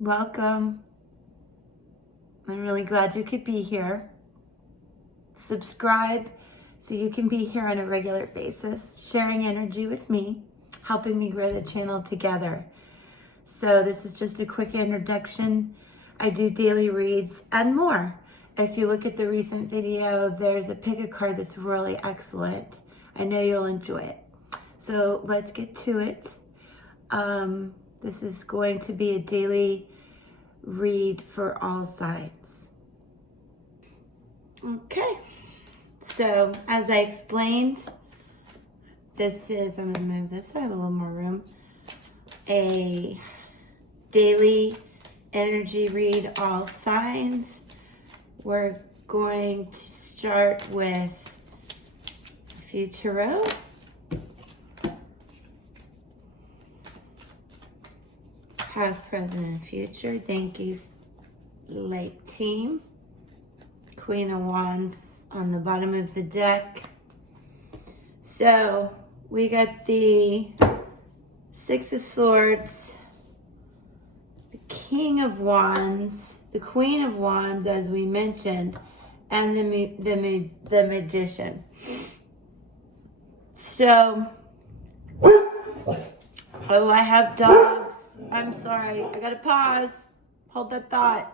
Welcome. I'm really glad you could be here. Subscribe so you can be here on a regular basis, sharing energy with me, helping me grow the channel together. So this is just a quick introduction. I do daily reads and more. If you look at the recent video, there's a pick a card that's really excellent. I know you'll enjoy it. So let's get to it. This is going to be a daily read for all signs. Okay, so as I explained, this is, I'm gonna move this so I have a little more room, a daily energy read all signs. We're going to start with a few tarot. Past, present, and future. Thank you, Waite team. Queen of Wands on the bottom of the deck. So we got the Six of Swords, the King of Wands, the Queen of Wands, as we mentioned, and the Magician. So, oh, I have dogs. I'm sorry. I gotta pause. Hold that thought.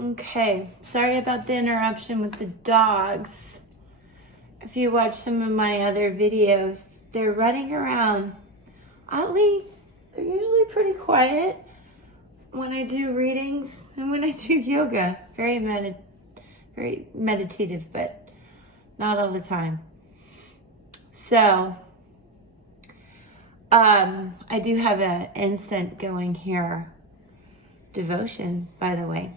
Okay. Sorry about the interruption with the dogs. If you watch some of my other videos, they're running around. Oddly, they're usually pretty quiet when I do readings and when I do yoga. Very meditative, but not all the time. So, I do have an incense going here. Devotion, by the way.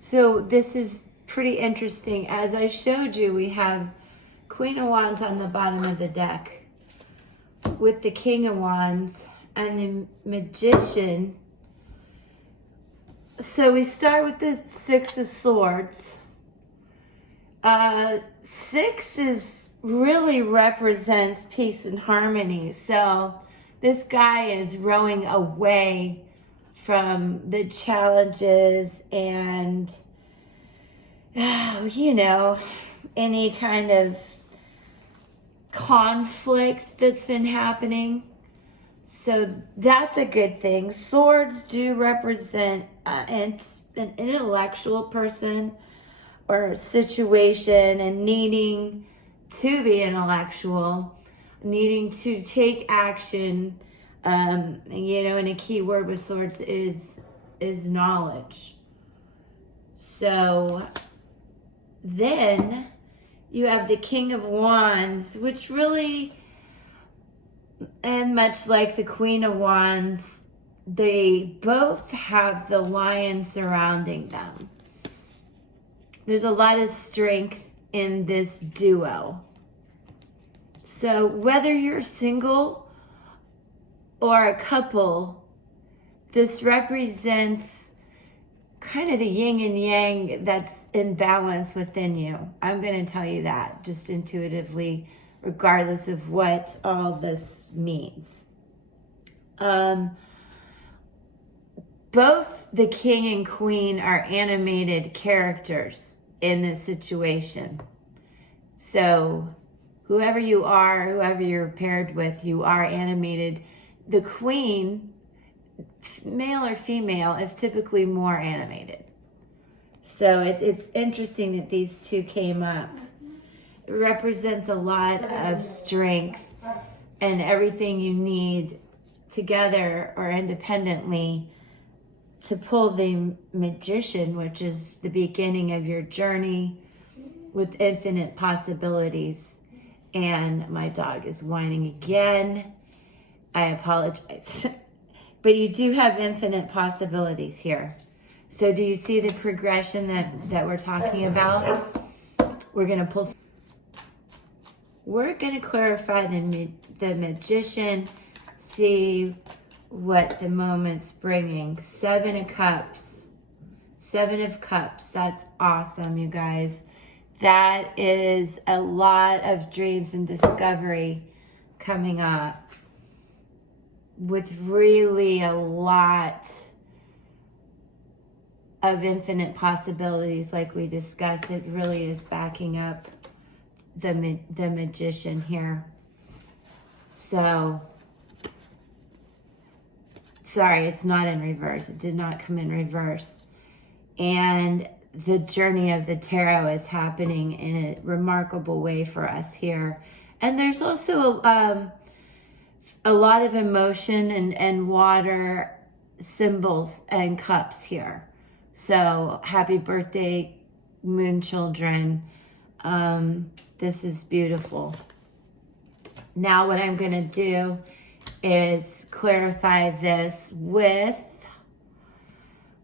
So this is pretty interesting. As I showed you, we have Queen of Wands on the bottom of the deck with the King of Wands and the Magician. So we start with the Six of Swords. Six really represents peace and harmony. So this guy is rowing away from the challenges and, any kind of conflict that's been happening. So that's a good thing. Swords do represent an intellectual person or situation and needing to be intellectual, needing to take action, and a key word with swords is knowledge. So then you have the King of Wands, which really, and much like the Queen of Wands, they both have the lion surrounding them. There's a lot of strength in this duo. So whether you're single or a couple, this represents kind of the yin and yang that's in balance within you. I'm going to tell you that just intuitively, regardless of what all this means. Both the king and queen are animated characters in this situation. So whoever you are, whoever you're paired with, you are animated. The queen, male or female, is typically more animated. So it's interesting that these two came up. It represents a lot of strength and everything you need together or independently to pull the Magician, which is the beginning of your journey with infinite possibilities. And my dog is whining again. I apologize. But you do have infinite possibilities here. So do you see the progression that we're talking about? We're going to pull. We're going to clarify the Magician, see what the moment's bringing. Seven of Cups. Seven of Cups. That's awesome, you guys. That is a lot of dreams and discovery coming up. with really a lot of infinite possibilities, like we discussed. It really is backing up the Magician here. So, sorry, it's not in reverse. It did not come in reverse. And the journey of the tarot is happening in a remarkable way for us here. And there's also a lot of emotion and water symbols and cups here. So happy birthday, moon children. This is beautiful. Now what I'm going to do is clarify this with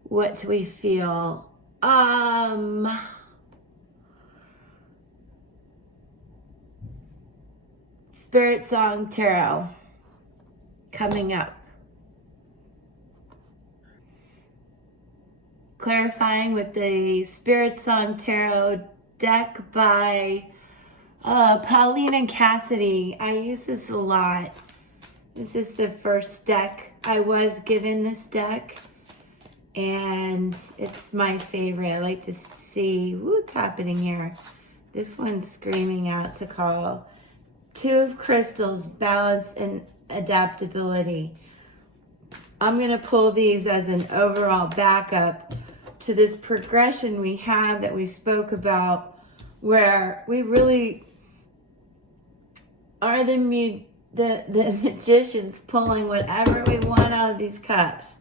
what we feel. Spirit Song Tarot coming up. Clarifying with the Spirit Song Tarot deck by Pauline and Cassidy. I use this a lot. This is the first deck. I was given this deck, and it's my favorite. I like to see what's happening here. This one's screaming out to call. Two of Crystals, balance and adaptability. I'm going to pull these as an overall backup to this progression we have that we spoke about, where we really are the magicians pulling whatever we want out of these cups.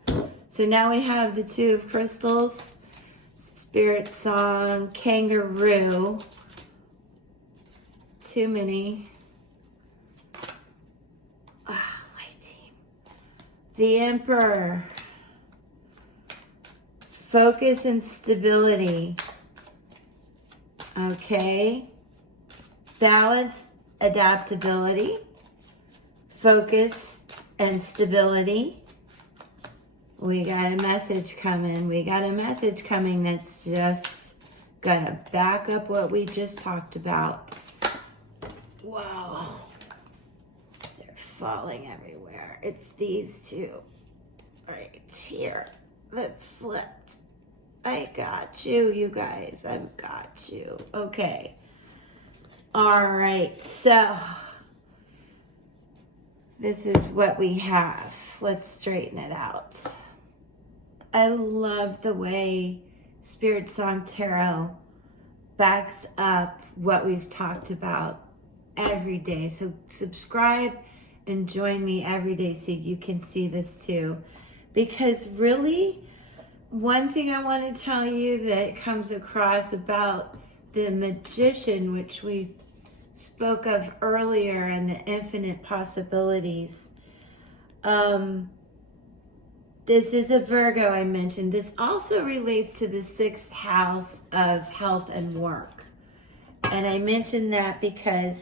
So now we have the Two of Crystals, Spirit Song, Kangaroo, too many. The Emperor, focus and stability. Okay. Balance, adaptability, focus and stability. We got a message coming. We got a message coming that's just gonna back up what we just talked about. Whoa. They're falling everywhere. It's these two right here that flipped. I got you, you guys. I've got you. Okay. All right. So this is what we have. Let's straighten it out. I love the way Spirit Song Tarot backs up what we've talked about every day. So subscribe and join me every day so you can see this too. Because really, one thing I want to tell you that comes across about the Magician, which we spoke of earlier, and the infinite possibilities. This is a Virgo I mentioned. This also relates to the 6th house of health and work. And I mentioned that because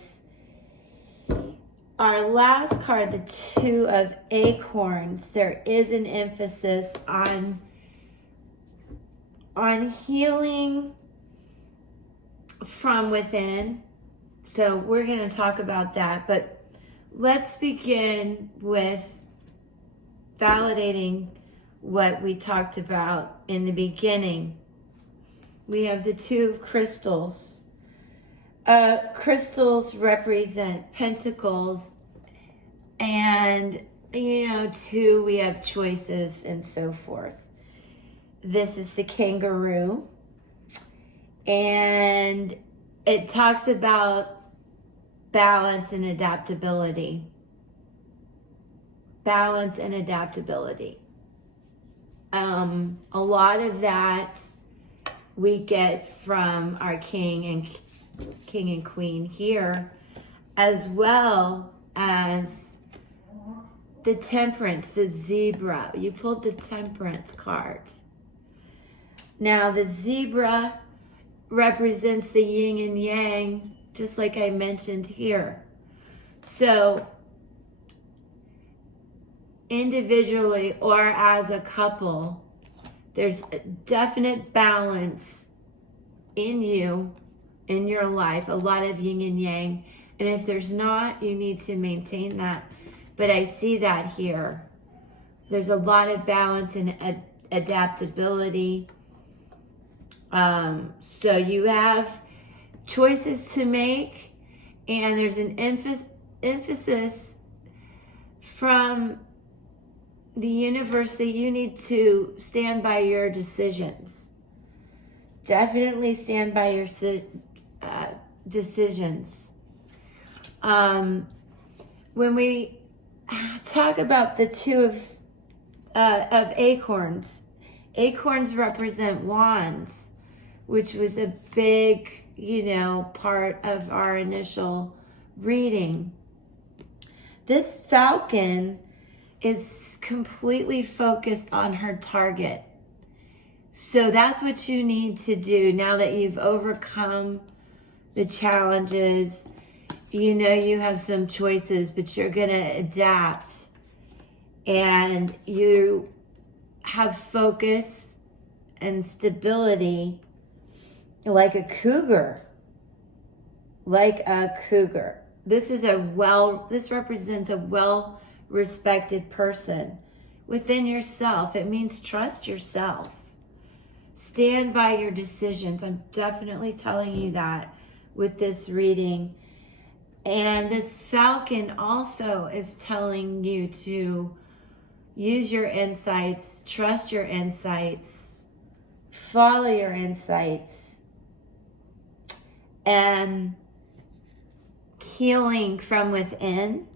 our last card, the Two of Acorns, there is an emphasis on healing from within. So we're going to talk about that, but let's begin with validating what we talked about in the beginning. We have the Two of Crystals. Crystals represent pentacles, and two, we have choices and so forth. This is the Kangaroo, and it talks about balance and adaptability. Balance and adaptability. A lot of that we get from our king and queen here, as well as the Temperance, the zebra. You pulled the Temperance card. Now the zebra represents the yin and yang, just like I mentioned here. So individually or as a couple, there's a definite balance in you, in your life, a lot of yin and yang. And if there's not, you need to maintain that, but I see that here. There's a lot of balance and adaptability. So you have choices to make, and there's an emphasis from the universe that you need to stand by your decisions. Definitely stand by your decisions. When we talk about the two of acorns, acorns represent wands, which was a big, part of our initial reading. This falcon is completely focused on her target. So that's what you need to do now that you've overcome the challenges. You have some choices, but you're going to adapt. And you have focus and stability like a cougar. Like a cougar. This represents a well-respected person within yourself. It means trust yourself. Stand by your decisions. I'm definitely telling you that with this reading. And this falcon also is telling you to use your insights, trust your insights, follow your insights, and healing from within,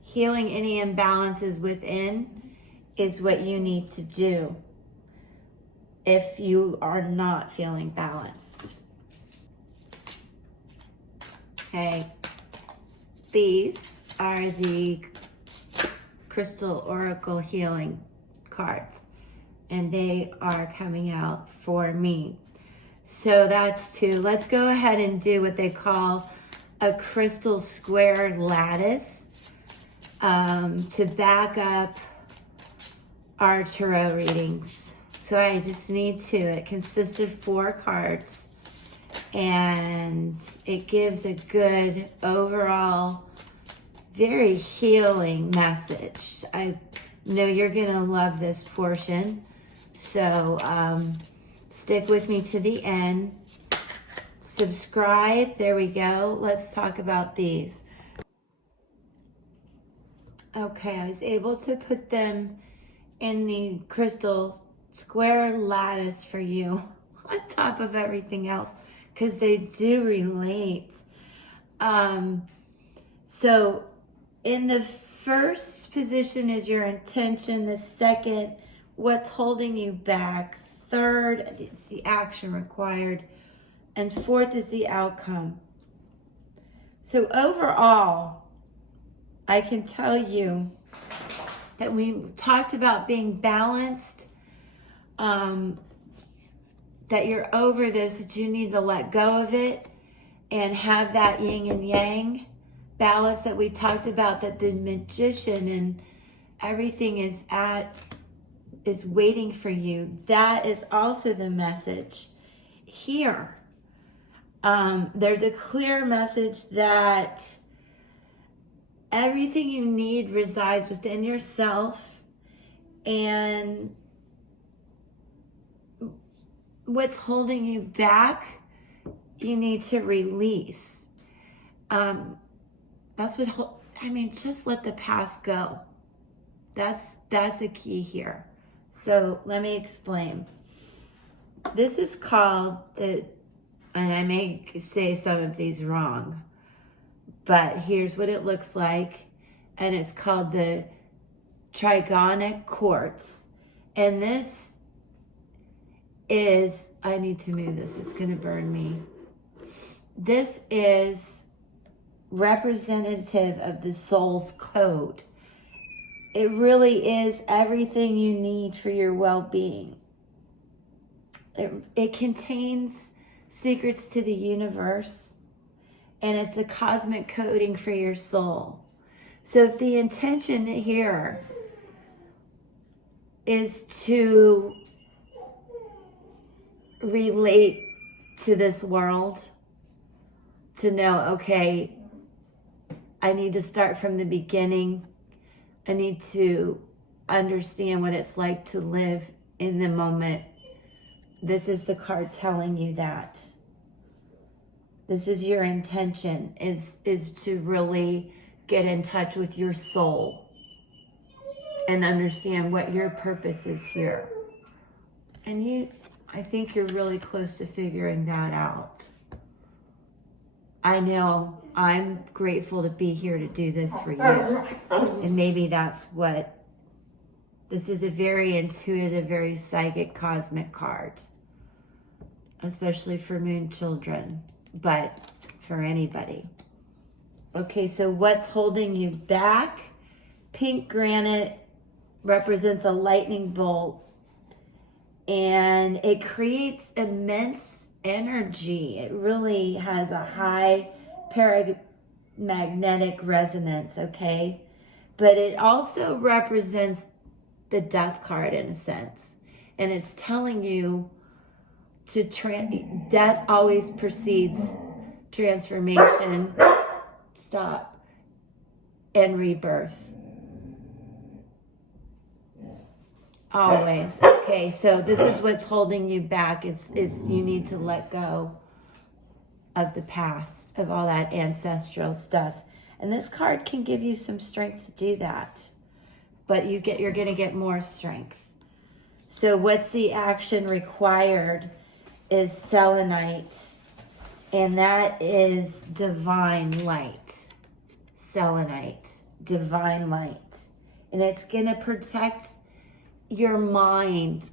healing any imbalances within is what you need to do if you are not feeling balanced. Okay, these are the Crystal Oracle Healing cards, and they are coming out for me. So that's two. Let's go ahead and do what they call a crystal square lattice to back up our tarot readings. So I just need to. It consists of 4 cards, and it gives a good overall, very healing message. I know you're gonna love this portion, so stick with me to the end. Subscribe. There we go. Let's talk about these. Okay, I was able to put them in the crystal square lattice for you on top of everything else because they do relate. So in the first position is your intention. The second, what's holding you back. Third, it's the action required. And fourth is the outcome. So overall, I can tell you that we talked about being balanced, that you're over this, that you need to let go of it and have that yin and yang balance that we talked about, that the magician and everything is waiting for you. That is also the message here. There's a clear message that everything you need resides within yourself, and what's holding you back, you need to release. Just let the past go. That's a key here. So let me explain. This is called and I may say some of these wrong, but here's what it looks like. And it's called the Trigonic Quartz. And this is, I need to move this, it's gonna burn me. This is representative of the soul's code. It really is everything you need for your well-being. It contains secrets to the universe, and it's a cosmic coding for your soul. So if the intention here is to relate to this world, to know, okay, I need to start from the beginning. I need to understand what it's like to live in the moment. This is the card telling you that. This is your intention, is to really get in touch with your soul and understand what your purpose is here. And I think you're really close to figuring that out. I know I'm grateful to be here to do this for you. And maybe that's what, this is a very intuitive, very psychic, cosmic card. Especially for moon children, but for anybody. Okay, so what's holding you back? Pink granite represents a lightning bolt, and it creates immense energy. It really has a high paramagnetic resonance, okay? But it also represents the death card in a sense. And it's telling you to death always precedes transformation, stop, and rebirth. Always. Okay, so this is what's holding you back is you need to let go of the past, of all that ancestral stuff. And this card can give you some strength to do that. But you're going to get more strength. So what's the action required is selenite, and that is divine light. Selenite, divine light. And it's going to protect your mind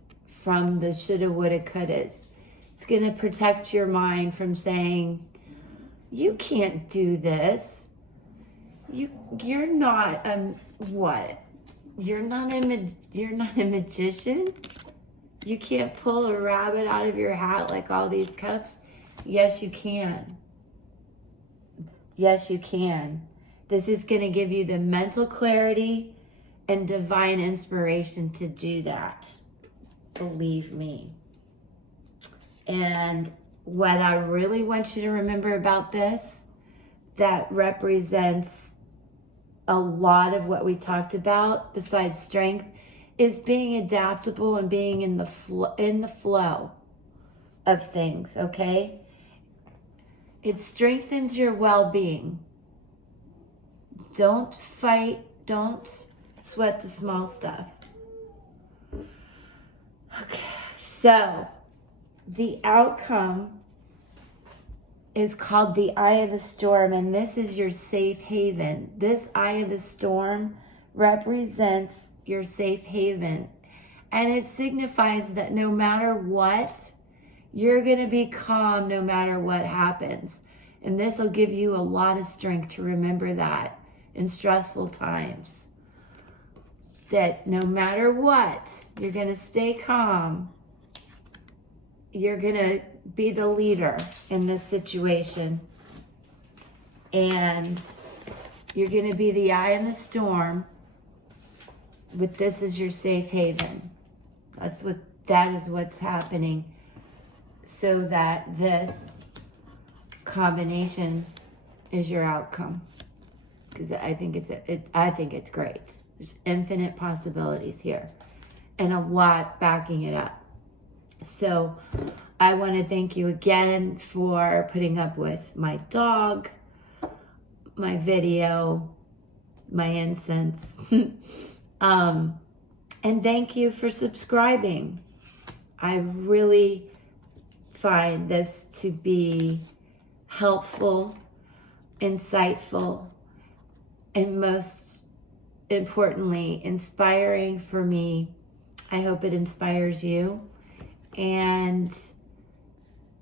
from the shoulda, woulda, couldas. It's going to protect your mind from saying, you can't do this. You're not what? You're not a magician. You can't pull a rabbit out of your hat like all these cups. Yes, you can. Yes, you can. This is going to give you the mental clarity and divine inspiration to do that. Believe me. And what I really want you to remember about this, that represents a lot of what we talked about besides strength, is being adaptable and being in the flow of things, okay? It strengthens your well-being. Don't fight, don't sweat the small stuff. Okay, so the outcome is called the Eye of the Storm, and this is your safe haven. This Eye of the Storm represents your safe haven, and it signifies that no matter what, you're going to be calm no matter what happens. And this will give you a lot of strength to remember that in stressful times, that no matter what, you're going to stay calm. You're going to be the leader in this situation, and you're going to be the eye in the storm. With this as your safe haven. That is what's happening, so that this combination is your outcome. Because I think it's great. There's infinite possibilities here, and a lot backing it up. So I want to thank you again for putting up with my dog, my video, my incense. And thank you for subscribing. I really find this to be helpful, insightful, and most importantly, inspiring for me. I hope it inspires you. And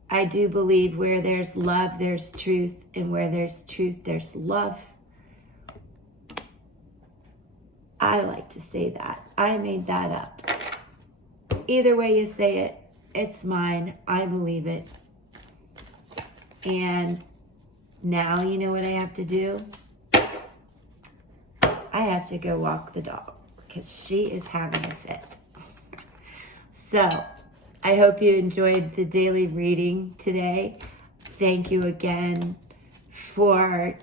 I do believe where there's love, there's truth, and where there's truth, there's love. I like to say that. I made that up. Either way you say it, it's mine. I believe it. And now you know what I have to do? I have to go walk the dog because she is having a fit. So I hope you enjoyed the daily reading today. Thank you again for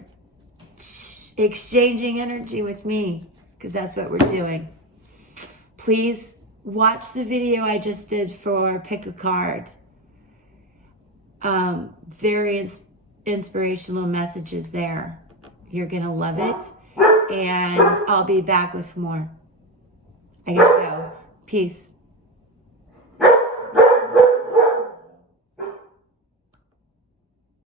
exchanging energy with me, because that's what we're doing. Please watch the video I just did for Pick a Card. Very inspirational messages there. You're going to love it. And I'll be back with more. I gotta go. Peace.